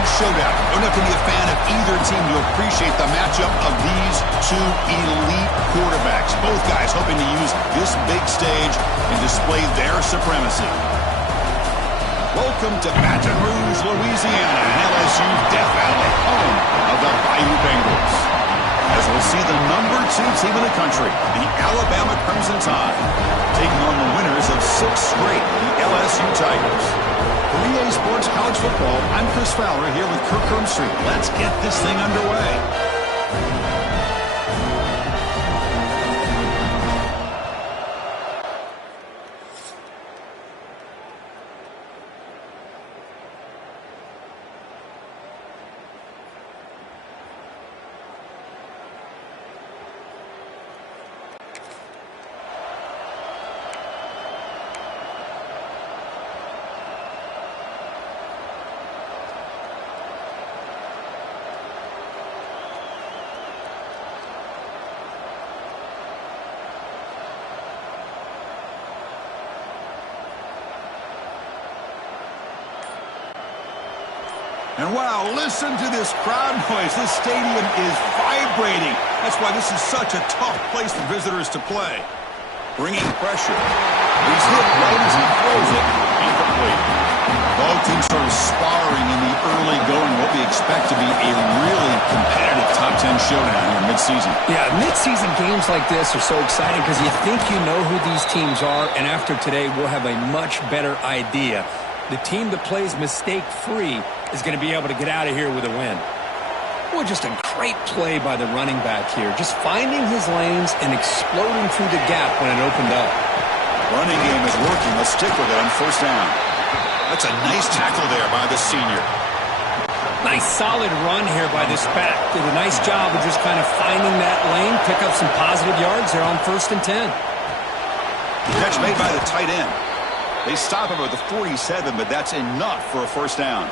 big showdown. You don't have to be a fan of either team to appreciate the matchup of these two elite quarterbacks. Both guys hoping to use this big stage and display their supremacy. Welcome to Baton Rouge, Louisiana, and LSU's Death Valley, home of the Bayou Bengals. As we'll see the #2 team in the country, the Alabama Crimson Tide, taking on the winners of 6 straight, the LSU Tigers. For EA Sports College Football, I'm Chris Fowler here with Kirk Herbstreit. Let's get this thing underway. And wow, listen to this crowd noise. This stadium is vibrating. That's why this is such a tough place for visitors to play. Bringing pressure. He's hit right as he throws it. Incomplete. Both teams sort of sparring in the early going. What we expect to be a really competitive top 10 showdown here mid-season. Yeah, mid-season games like this are so exciting because you think you know who these teams are, and after today we'll have a much better idea. The team that plays mistake-free is going to be able to get out of here with a win. Well, just a great play by the running back here. Just finding his lanes and exploding through the gap when it opened up. Running game is working. Let's stick with it on first down. That's a nice tackle there by the senior. Nice solid run here by this back. Did a nice job of just kind of finding that lane, pick up some positive yards there on 1st and 10. Catch made by the tight end. They stop him at the 47, but that's enough for a first down.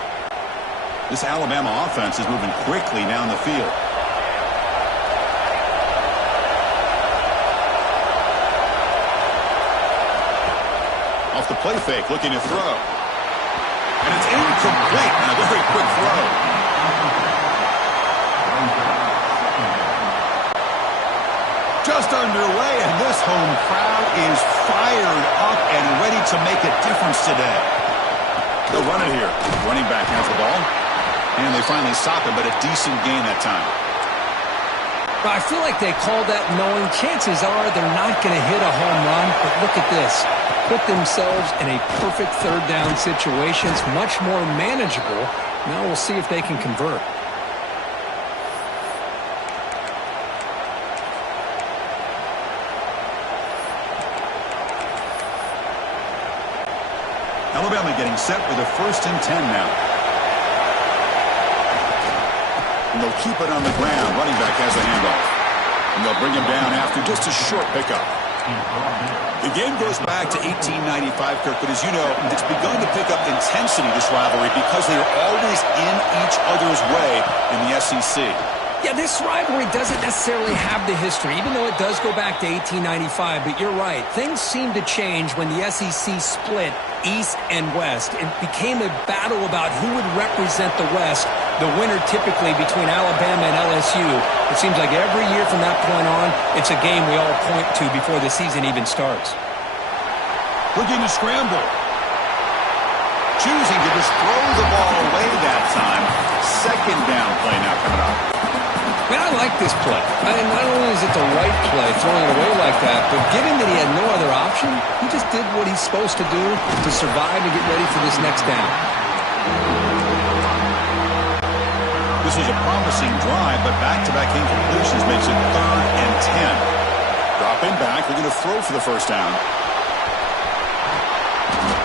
This Alabama offense is moving quickly down the field. Off the play fake, looking to throw. And it's incomplete on a very quick throw. Just underway, and this home crowd is fired up and ready to make a difference today. They'll run it here. Running back has the ball. And they finally stop him, but a decent gain that time. I feel like they called that knowing chances are they're not going to hit a home run. But look at this. Put themselves in a perfect 3rd down situation. It's much more manageable. Now we'll see if they can convert. Alabama getting set with a 1st and 10 now. And they'll keep it on the ground. Running back has the handoff. And they'll bring him down after just a short pickup. The game goes back to 1895, Kirk, but as you know, it's begun to pick up intensity, this rivalry, because they are always in each other's way in the SEC. Yeah, this rivalry doesn't necessarily have the history, even though it does go back to 1895. But you're right. Things seem to change when the SEC split East and West. It became a battle about who would represent the West, the winner typically between Alabama and LSU. It seems like every year from that point on, it's a game we all point to before the season even starts. Looking to scramble. Choosing to just throw the ball away that time. 2nd down play now coming up. Man, I like this play. Not only is it the right play, throwing it away like that, but given that he had no other option, he just did what he's supposed to do to survive and get ready for this next down. This was a promising drive, but back-to-back incompletions makes it 3rd and 10. Dropping back, we're going to throw for the first down.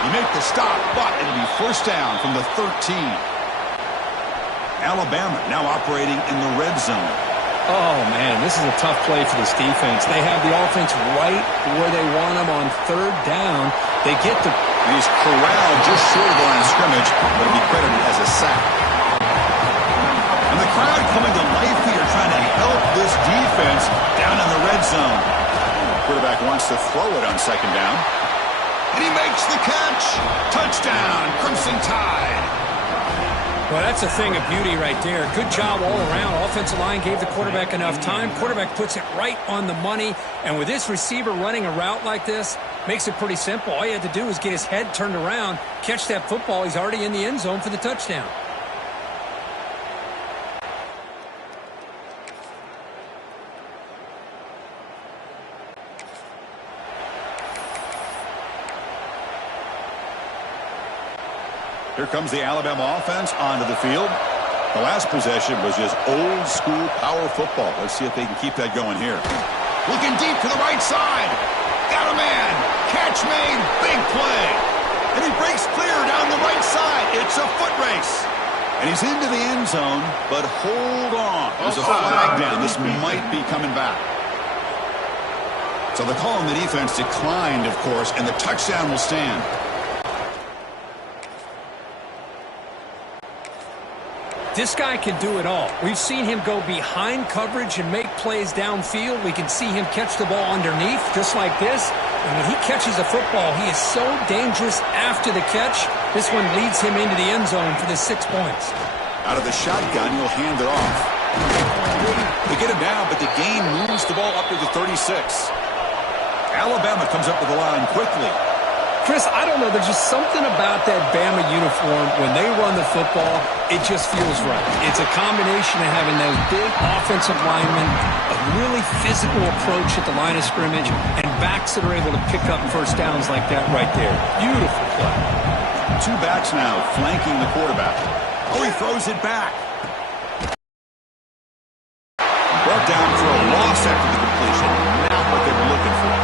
You make the stop, but it'll be first down from the 13. Alabama now operating in the red zone. Oh, man, this is a tough play for this defense. They have the offense right where they want them on 3rd down. They get the... He's corralled just short of the line of scrimmage, but it'll be credited as a sack. And the crowd coming to life here, trying to help this defense down in the red zone. Quarterback wants to throw it on 2nd down. And he makes the catch. Touchdown, Crimson Tide. Well, that's a thing of beauty right there. Good job all around. Offensive line gave the quarterback enough time. Quarterback puts it right on the money. And with this receiver running a route like this, makes it pretty simple. All you have to do is get his head turned around, catch that football. He's already in the end zone for the touchdown. Here comes the Alabama offense onto the field. The last possession was just old school power football. Let's see if they can keep that going here. Looking deep to the right side. Got a man. Catch made. Big play. And he breaks clear down the right side. It's a foot race. And he's into the end zone, but hold on. There's a flag down. This might be coming back. So the call on the defense declined, of course, and the touchdown will stand. This guy can do it all. We've seen him go behind coverage and make plays downfield. We can see him catch the ball underneath, just like this. And when he catches a football, he is so dangerous after the catch. This one leads him into the end zone for the 6 points. Out of the shotgun, he'll hand it off. They get him down, but the gain moves the ball up to the 36. Alabama comes up to the line quickly. Chris, I don't know. There's just something about that Bama uniform. When they run the football, it just feels right. It's a combination of having those big offensive linemen, a really physical approach at the line of scrimmage, and backs that are able to pick up first downs like that right there. Beautiful play. Two backs now flanking the quarterback. Oh, he throws it back. Brought down for a loss after the completion. Not what they were looking for.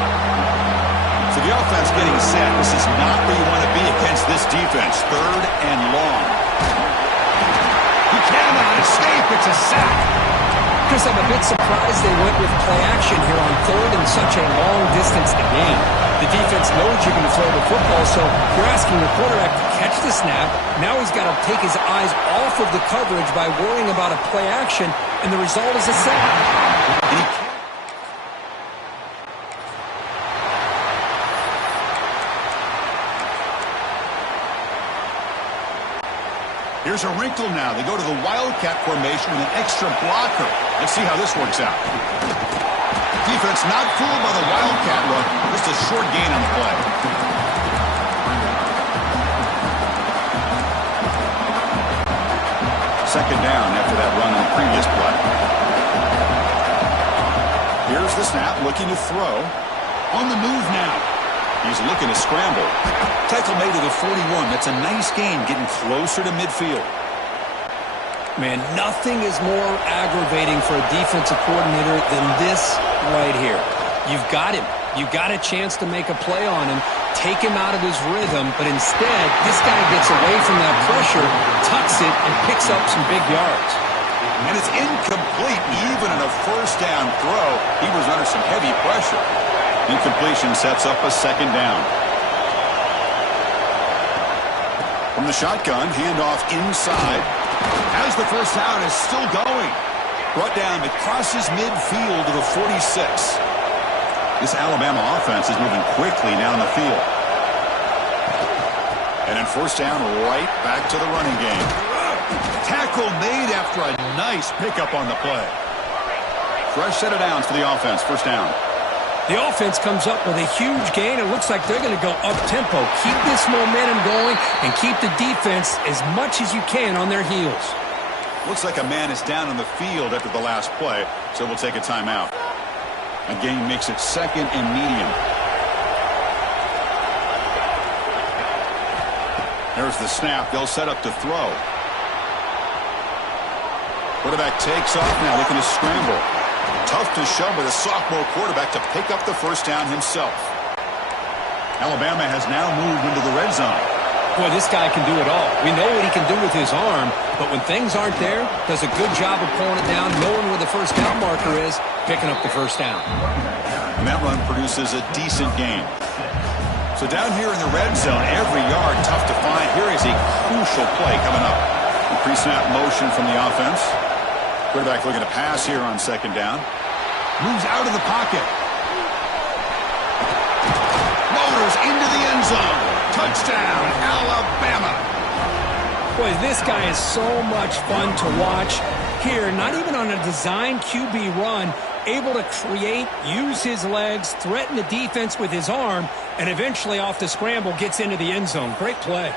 So the offense getting set. This is not where you want to be against this defense. 3rd and long. He cannot escape. It's a sack. Chris, I'm a bit surprised they went with play action here on 3rd and such a long distance to gain. The defense knows you're going to throw the football, so you're asking the quarterback to catch the snap. Now he's got to take his eyes off of the coverage by worrying about a play action, and the result is a sack. Here's a wrinkle now. They go to the Wildcat formation with an extra blocker. Let's see how this works out. Defense not fooled by the Wildcat look. Just a short gain on the play. Second down after that run in the previous play. Here's the snap, looking to throw. On the move now. He's looking to scramble. Tackle made to the 41. That's a nice gain, getting closer to midfield. Man, nothing is more aggravating for a defensive coordinator than this right here. You've got him. You've got a chance to make a play on him, take him out of his rhythm, but instead, this guy gets away from that pressure, tucks it, and picks up some big yards. And it's incomplete. Even in a first down throw, he was under some heavy pressure. Incompletion sets up a second down. From the shotgun, handoff inside. As the first down is still going. Brought down across midfield to the 46. This Alabama offense is moving quickly down the field. And then first down, right back to the running game. Tackle made after a nice pickup on the play. Fresh set of downs for the offense. First down. The offense comes up with a huge gain. It looks like they're going to go up-tempo. Keep this momentum going and keep the defense as much as you can on their heels. Looks like a man is down on the field after the last play, so we'll take a timeout. A gain makes it 2nd and medium. There's the snap. They'll set up to throw. Quarterback takes off now, looking to scramble. Tough to show by the sophomore quarterback to pick up the first down himself. Alabama has now moved into the red zone. Boy, this guy can do it all. We know what he can do with his arm, but when things aren't there, does a good job of pulling it down, knowing where the first down marker is, picking up the first down. And that run produces a decent gain. So down here in the red zone, every yard tough to find. Here is a crucial play coming up. The pre-snap motion from the offense. Quarterback looking to pass here on second down. Moves out of the pocket. Motors into the end zone. Touchdown, Alabama. Boy, this guy is so much fun to watch. Here, not even on a design QB run, able to create, use his legs, threaten the defense with his arm, and eventually off the scramble gets into the end zone. Great play.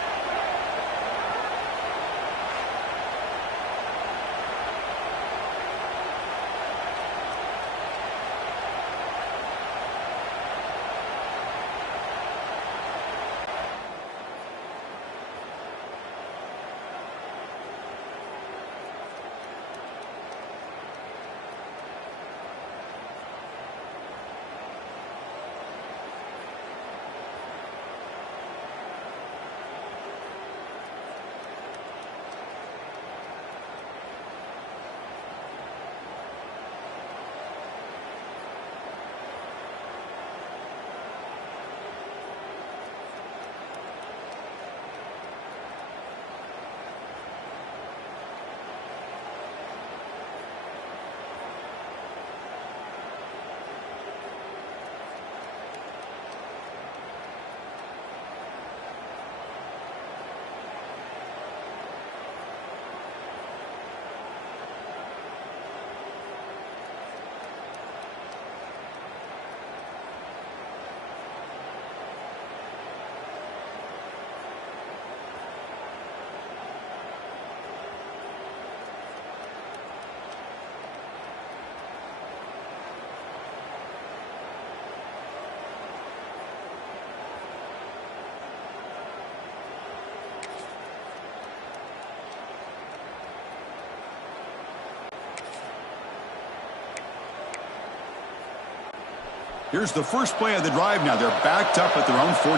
Here's the first play of the drive now. They're backed up at their own 14.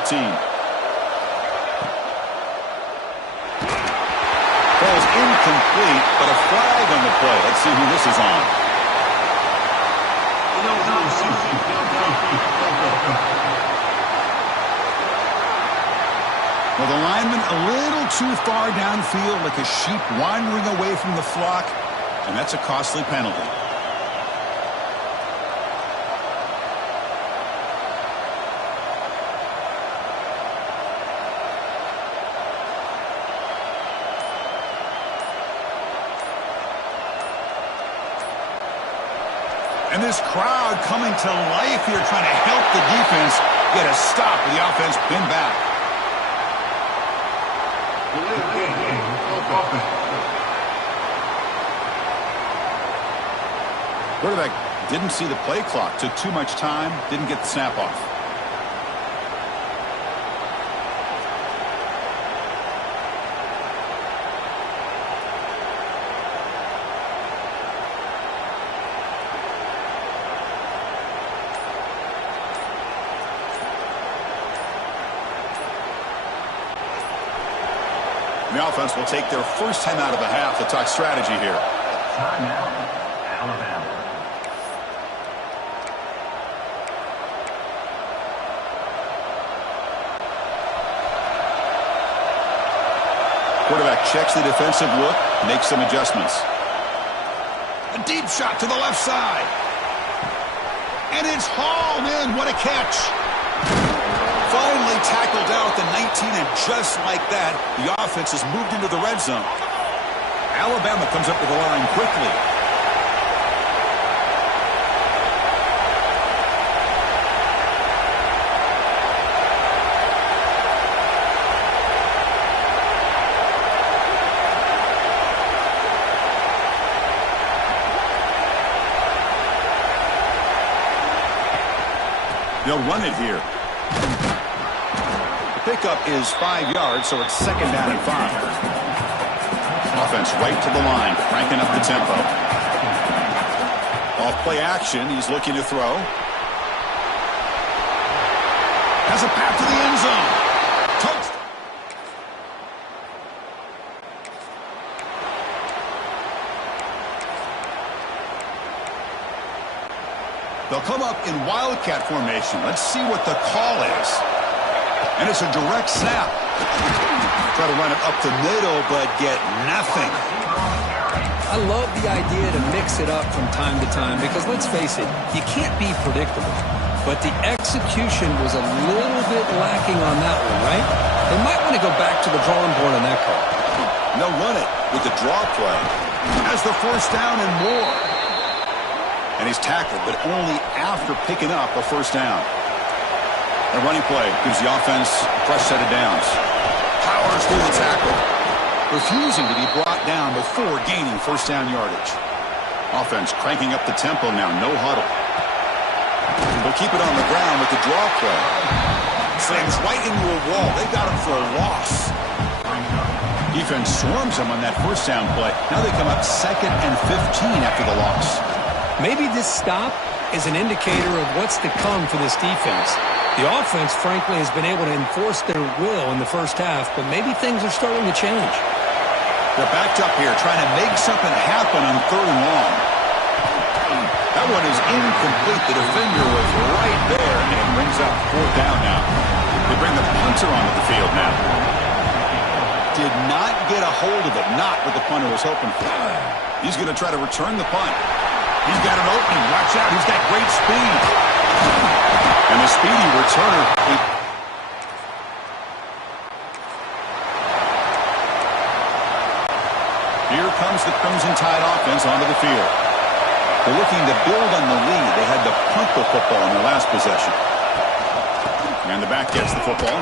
Ball's incomplete, but a flag on the play. Let's see who this is on. Well, the lineman a little too far downfield, like a sheep wandering away from the flock, and that's a costly penalty. And this crowd coming to life here, trying to help the defense get a stop with the offense pinned back. Quarterback didn't see the play clock, took too much time, didn't get the snap off. The offense will take their first time out of the half to talk strategy here. Timeout, Alabama. Quarterback checks the defensive look, makes some adjustments. A deep shot to the left side. And it's hauled in. What a catch. Finally tackled out at the 19, and just like that, the offense has moved into the red zone. Alabama comes up with the line quickly. They'll run it here. Pickup is 5 yards, so it's second down and 5. Offense right to the line, cranking up the tempo. Off play action, he's looking to throw. Has a path to the end zone. Toast. They'll come up in wildcat formation. Let's see what the call is. And it's a direct snap. Try to run it up the middle, but get nothing. I love the idea to mix it up from time to time because, let's face it, you can't be predictable. But the execution was a little bit lacking on that one, right? They might want to go back to the drawing board on that call. They'll run it with the draw play. Has the first down and more. And he's tackled, but only after picking up a first down. The running play gives the offense a fresh set of downs. Powers through the tackle. Refusing to be brought down before gaining first down yardage. Offense cranking up the tempo now. No huddle. They'll keep it on the ground with the draw play. Slams right into a wall. They got him for a loss. Defense swarms him on that first down play. Now they come up 2nd and 15 after the loss. Maybe this stop is an indicator of what's to come for this defense. The offense, frankly, has been able to enforce their will in the first half, but maybe things are starting to change. They're backed up here, trying to make something happen on 3rd and long. That one is incomplete. The defender was right there, and it brings up 4th down now. They bring the punter onto the field now. Did not get a hold of it, not what the punter was hoping for. He's going to try to return the punt. He's got an opening. Watch out. He's got great speed. And the speedy returner. Here comes the Crimson Tide offense onto the field. They're looking to build on the lead. They had to punt the football in their last possession. And the back gets the football.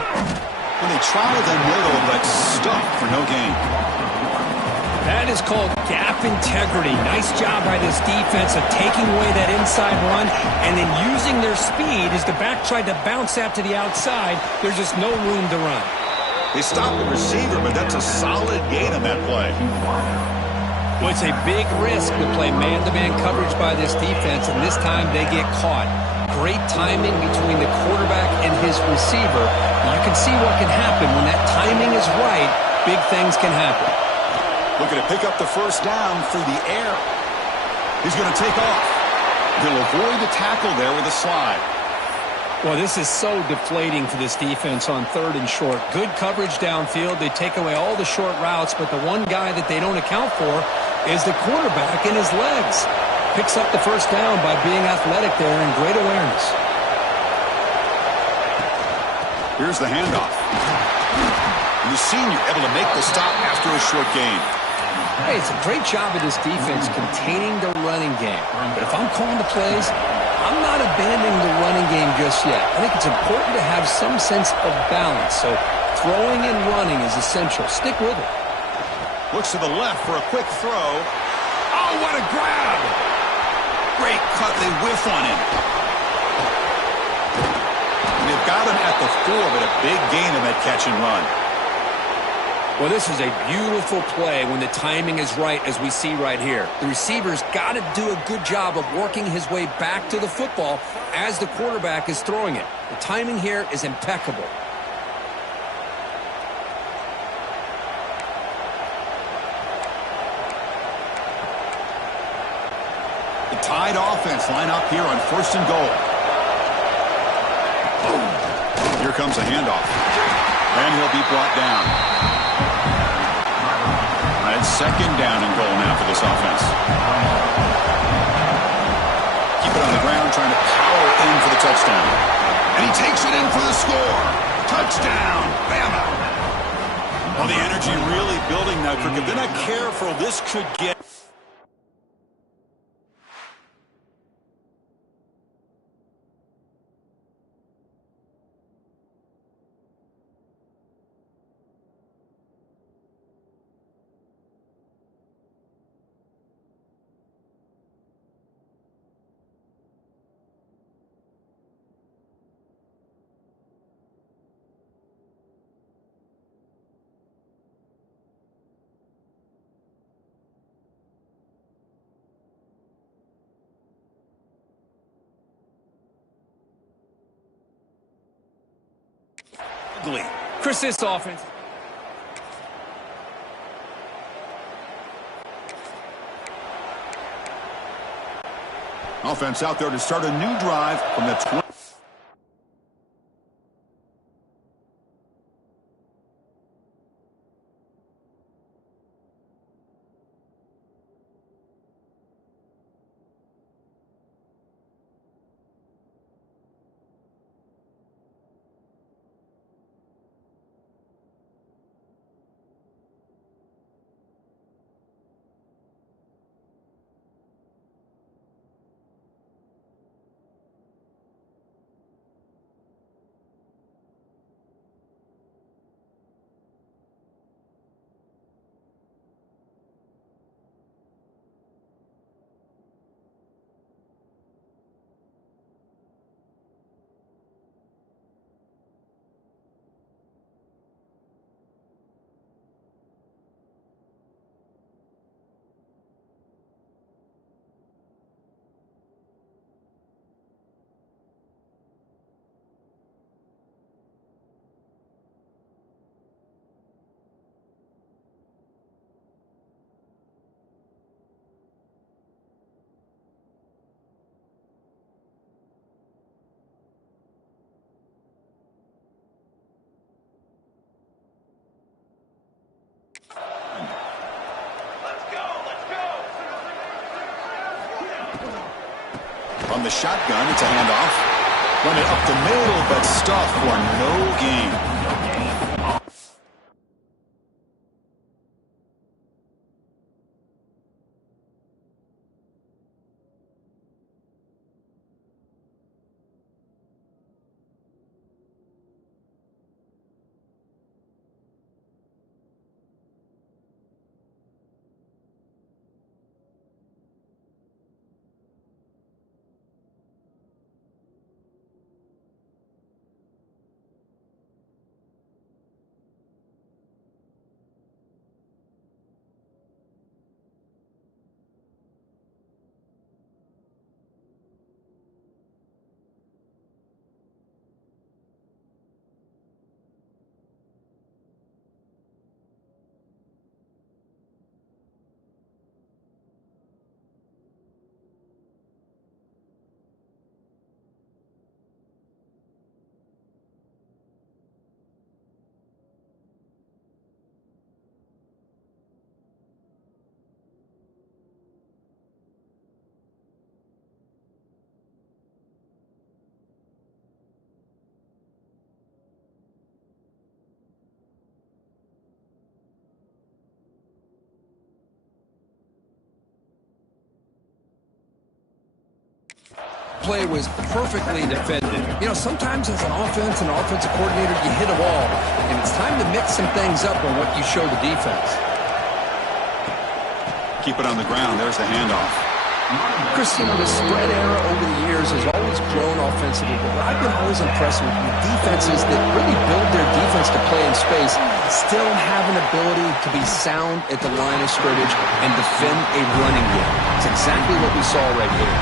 And they tried the middle, but stuck for no gain. That is called gap integrity. Nice job by this defense of taking away that inside run and then using their speed as the back tried to bounce out to the outside. There's just no room to run. They stopped the receiver, but that's a solid gain on that play. Well, it's a big risk to play man-to-man coverage by this defense, and this time they get caught. Great timing between the quarterback and his receiver. You can see what can happen when that timing is right. Big things can happen. Looking to pick up the first down through the air. He's going to take off. He'll avoid the tackle there with a slide. Well, this is so deflating for this defense on 3rd and short. Good coverage downfield. They take away all the short routes, but the one guy that they don't account for is the quarterback and his legs. Picks up the first down by being athletic there and great awareness. Here's the handoff. And the senior able to make the stop after a short gain. Hey, it's a great job of this defense containing the running game. But if I'm calling the plays, I'm not abandoning the running game just yet. I think it's important to have some sense of balance. So throwing and running is essential. Stick with it. Looks to the left for a quick throw. Oh, what a grab! Great cut. They whiff on him. And they've got him at the 4, but a big gain in that catch and run. Well, this is a beautiful play when the timing is right, as we see right here. The receiver's got to do a good job of working his way back to the football as the quarterback is throwing it. The timing here is impeccable. The Tide offense line up here on 1st and goal. Here comes a handoff. And he'll be brought down. It's 2nd down and goal now for this offense. Keep it on the ground, trying to power in for the touchdown. And he takes it in for the score. Touchdown, Bama. Well, the energy really building now, Cricket. They're not careful. This could get... Chris, this offense. Offense out there to start a new drive from the 20. From the shotgun, it's a handoff. Run it up the middle, but stuffed for no gain. Play was perfectly defended. You know, sometimes as an offensive coordinator, you hit a wall, and it's time to mix some things up on what you show the defense. Keep it on the ground. There's the handoff. Chris, you know, the spread era over the years has always grown offensively, but I've been always impressed with defenses that really build their defense to play in space, still have an ability to be sound at the line of scrimmage and defend a running game. It's exactly what we saw right here.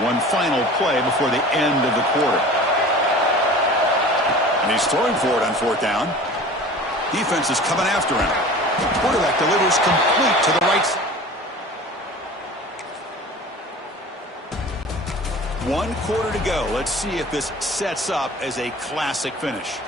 One final play before the end of the quarter. And he's throwing for it on fourth down. Defense is coming after him. The quarterback delivers complete to the right side. 1 quarter to go. Let's see if this sets up as a classic finish.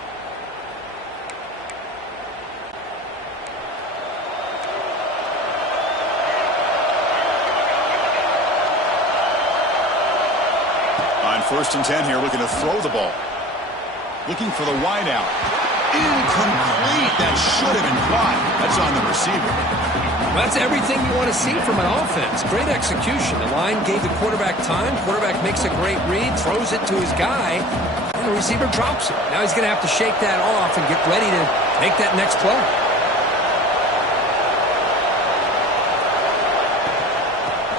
First and 10 here, looking to throw the ball. Looking for the wide out. Incomplete. That should have been caught. That's on the receiver. That's everything you want to see from an offense. Great execution. The line gave the quarterback time. Quarterback makes a great read, throws it to his guy, and the receiver drops it. Now he's going to have to shake that off and get ready to make that next play.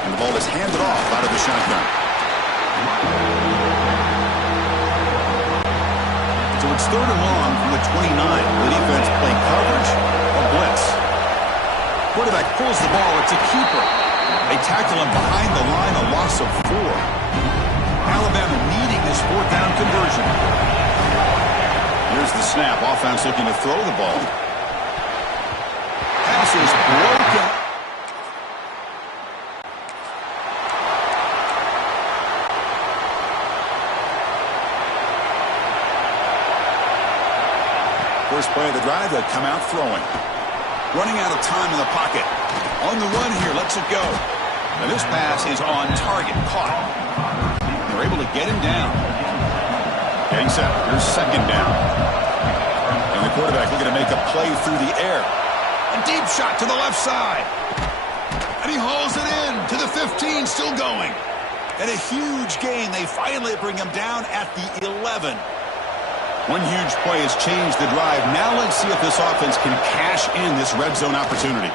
And the ball is handed off out of the shotgun. So it's 3rd and long from the 29. The defense play coverage or blitz. Quarterback pulls the ball. It's a keeper. They tackle him behind the line, a loss of 4. Alabama needing this 4th down conversion. Here's the snap. Offense looking to throw the ball. Pass is broken. First play of the drive, they come out throwing. Running out of time in the pocket. On the run here, lets it go. And this pass is on target, caught. They're able to get him down. Getting set, here's 2nd down. And the quarterback looking to make a play through the air. A deep shot to the left side. And he hauls it in to the 15, still going. And a huge gain. They finally bring him down at the 11. One huge play has changed the drive. Now let's see if this offense can cash in this red zone opportunity.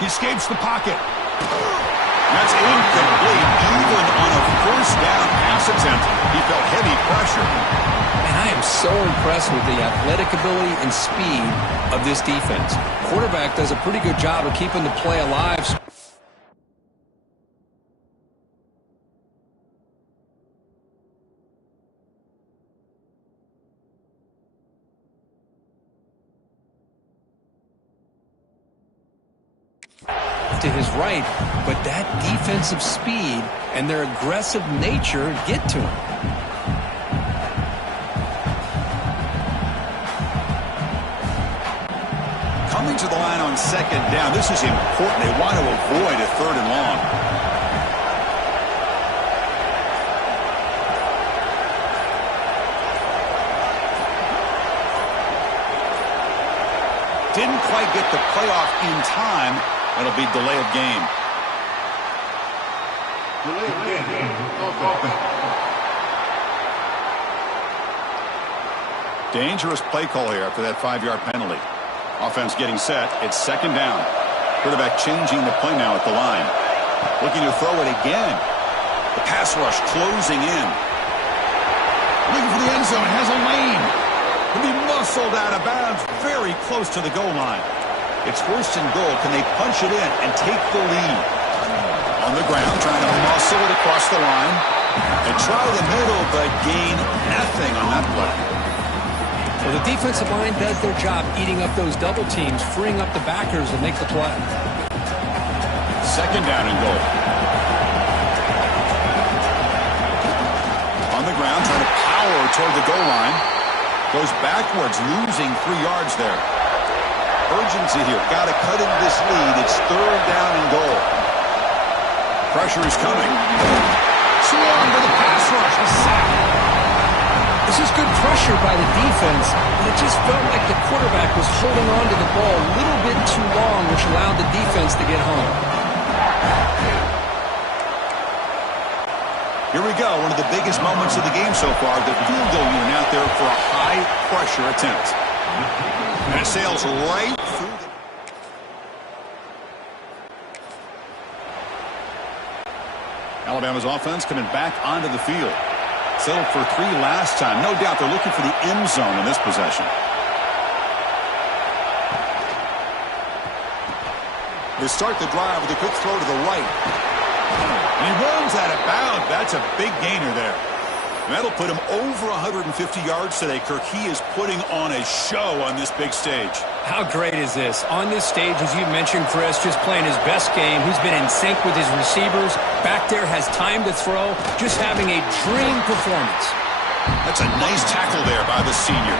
He escapes the pocket. That's incomplete. Even on a 1st down pass attempt, he felt heavy pressure. And I am so impressed with the athletic ability and speed of this defense. Quarterback does a pretty good job of keeping the play alive. off to his right, but that defensive speed and their aggressive nature get to him. Coming to the line on second down. This is important. They want to avoid a third and long. Didn't quite get the playoff in time. That'll be delay of game. Dangerous play call here after that 5-yard penalty. Offense getting set. It's second down. Quarterback changing the play now at the line. Looking to throw it again. The pass rush closing in. Looking for the end zone. Has a lane. He'll be muscled out of bounds very close to the goal line. It's first and goal. Can they punch it in and take the lead? On the ground, trying to muscle it across the line. They try the middle, but gain nothing on that play. Well, the defensive line does their job eating up those double teams, freeing up the backers to make the play. Second down and goal. On the ground, trying to power toward the goal line. Goes backwards, losing 3 yards there. Urgency here. Got to cut into this lead. It's third down and goal. Pressure is coming. Swung to the pass rush. A sack. This is good pressure by the defense, but it just felt like the quarterback was holding on to the ball a little bit too long, which allowed the defense to get home. Here we go. One of the biggest moments of the game so far. The field goal unit out there for a high-pressure attempt. And it sails right through the... Alabama's offense coming back onto the field. Settled for 3 last time. No doubt they're looking for the end zone in this possession. They start the drive with a quick throw to the right. And he runs out of bounds. That's a big gainer there. And that'll put him over 150 yards today, Kirk. He is putting on a show on this big stage. How great is this? On this stage, as you mentioned, Chris, just playing his best game. He's been in sync with his receivers. Back there, has time to throw. Just having a dream performance. That's a nice tackle there by the senior.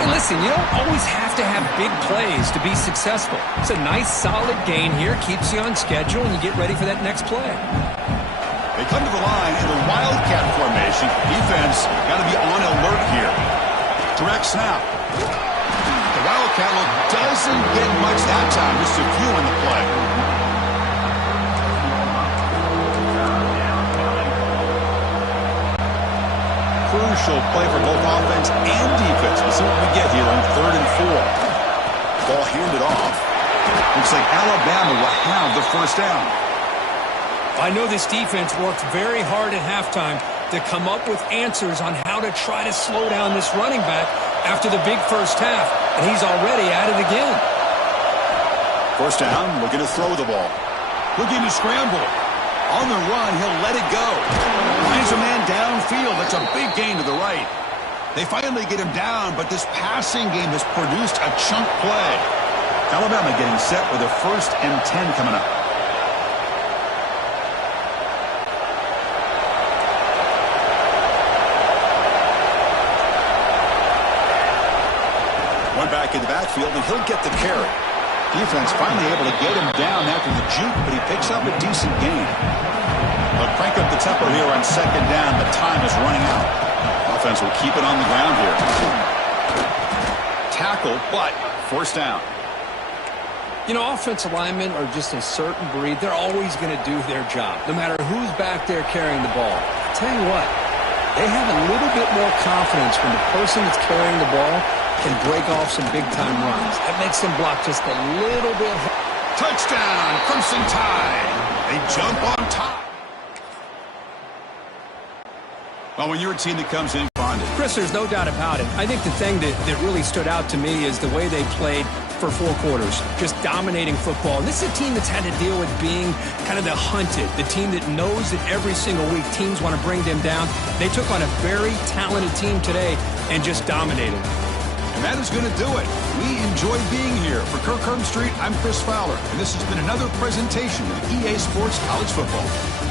And listen, you don't always have to have big plays to be successful. It's a nice, solid gain here. Keeps you on schedule, and you get ready for that next play. They come to the line in the Wildcat formation. Defense got to be on alert here. Direct snap. The Wildcat look doesn't get much that time. Just a few in the play. Crucial play for both offense and defense. We'll see what we get here on 3rd and 4. Ball handed off. Looks like Alabama will have the first down. I know this defense worked very hard at halftime to come up with answers on how to try to slow down this running back after the big first half, and he's already at it again. First down, looking to throw the ball. Looking to scramble. On the run, he'll let it go. Finds a man downfield. That's a big gain to the right. They finally get him down, but this passing game has produced a chunk play. Alabama getting set with a 1st and 10 coming up. One back in the backfield, and he'll get the carry. Defense finally able to get him down after the juke, but he picks up a decent gain. They'll crank up the tempo here on 2nd down, but time is running out. Offense will keep it on the ground here. Tackle, but 1st down. You know, offensive linemen are just a certain breed. They're always going to do their job, no matter who's back there carrying the ball. I'll tell you what, they have a little bit more confidence when the person that's carrying the ball can break off some big-time runs. That makes them block just a little bit. Touchdown, Crimson Tide. They jump on top. Well, when you're a team that comes in bonded. Chris, there's no doubt about it. I think the thing that really stood out to me is the way they played for 4 quarters, just dominating football. And this is a team that's had to deal with being kind of the hunted, the team that knows that every single week teams want to bring them down. They took on a very talented team today and just dominated. And that is going to do it. We enjoyed being here. For Kirk Street, I'm Chris Fowler, and this has been another presentation of EA Sports College Football.